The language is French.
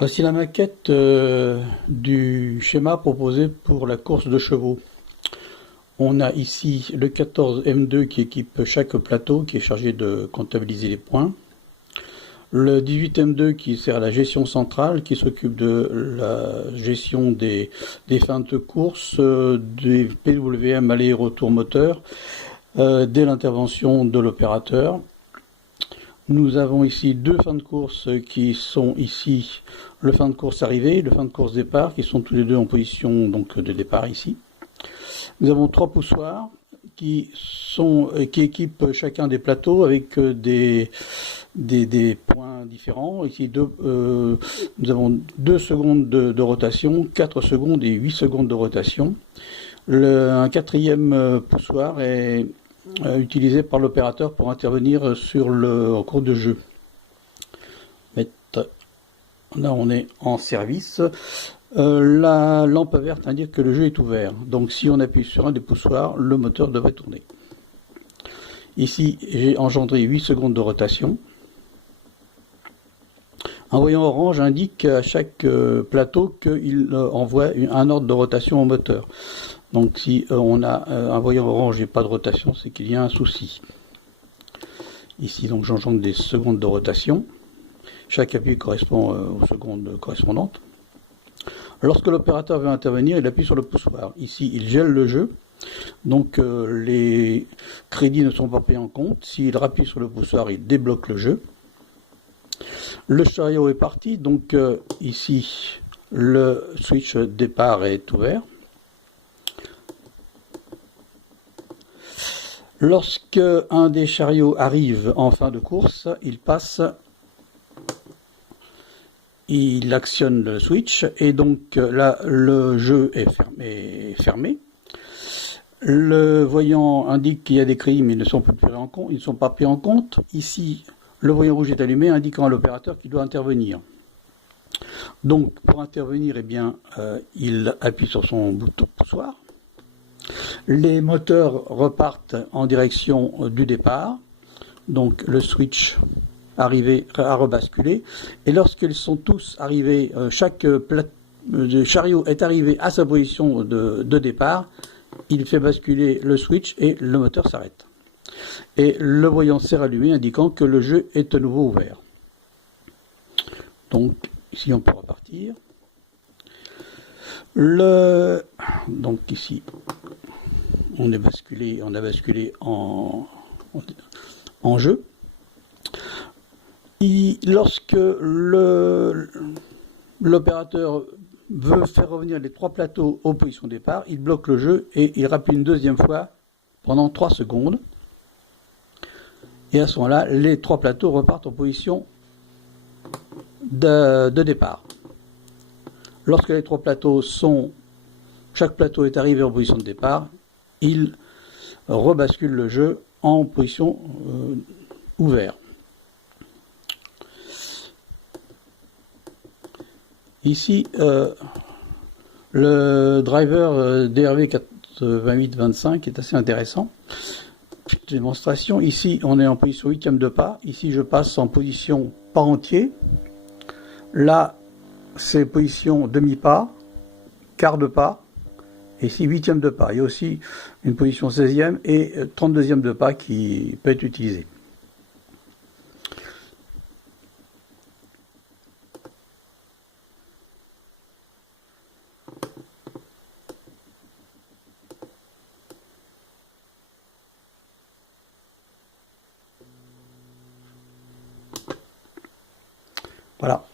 Voici la maquette du schéma proposé pour la course de chevaux. On a ici le 14 M2 qui équipe chaque plateau, qui est chargé de comptabiliser les points. Le 18 M2 qui sert à la gestion centrale, qui s'occupe de la gestion des fins de course, des PWM aller-retour moteur, dès l'intervention de l'opérateur. Nous avons ici deux fins de course qui sont ici le fin de course arrivée et le fin de course départ, qui sont tous les deux en position donc de départ ici. Nous avons trois poussoirs qui équipent chacun des plateaux avec des points différents. Ici, nous avons 2 secondes de rotation, 4 secondes et 8 secondes de rotation. Un quatrième poussoir est utilisé par l'opérateur pour intervenir sur le cours de jeu. Là, on est en service. La lampe verte indique que le jeu est ouvert. Donc, si on appuie sur un des poussoirs, le moteur devrait tourner. Ici, j'ai engendré 8 secondes de rotation. Un voyant orange indique à chaque plateau qu'il envoie un ordre de rotation au moteur. Donc, si on a un voyant orange et pas de rotation, c'est qu'il y a un souci. Ici, donc, j'engendre des secondes de rotation. Chaque appui correspond aux secondes correspondantes. Lorsque l'opérateur veut intervenir, il appuie sur le poussoir. Ici, il gèle le jeu. Donc, les crédits ne sont pas pris en compte. S'il rappuie sur le poussoir, il débloque le jeu. Le chariot est parti. Donc, ici, le switch départ est ouvert. Lorsque un des chariots arrive en fin de course, il actionne le switch et donc là le jeu est fermé. Le voyant indique qu'il y a des crédits mais ils ne sont pas pris en compte. Ici, le voyant rouge est allumé indiquant à l'opérateur qu'il doit intervenir. Donc pour intervenir, eh bien, il appuie sur son bouton poussoir. Les moteurs repartent en direction du départ. Donc le switch arrivé à rebasculer. Et lorsqu'ils sont tous arrivés, chaque chariot est arrivé à sa position de départ, il fait basculer le switch et le moteur s'arrête. Et le voyant s'est rallumé indiquant que le jeu est à nouveau ouvert. Donc ici on peut repartir. Donc ici on a basculé en jeu. Lorsque l'opérateur veut faire revenir les trois plateaux aux positions de départ, il bloque le jeu et il rappuie une deuxième fois pendant 3 secondes. Et à ce moment-là, les trois plateaux repartent en position de départ. Lorsque les trois plateaux chaque plateau est arrivé en position de départ, il rebascule le jeu en position ouverte. Ici, le driver DRV 8825 est assez intéressant. Petite démonstration. Ici, on est en position 8e de pas. Ici, je passe en position pas entier. Là, c'est position demi-pas, quart de pas. Et ici, 8e de pas. Il y a aussi une position 16e et 32e de pas qui peut être utilisée. Voilà.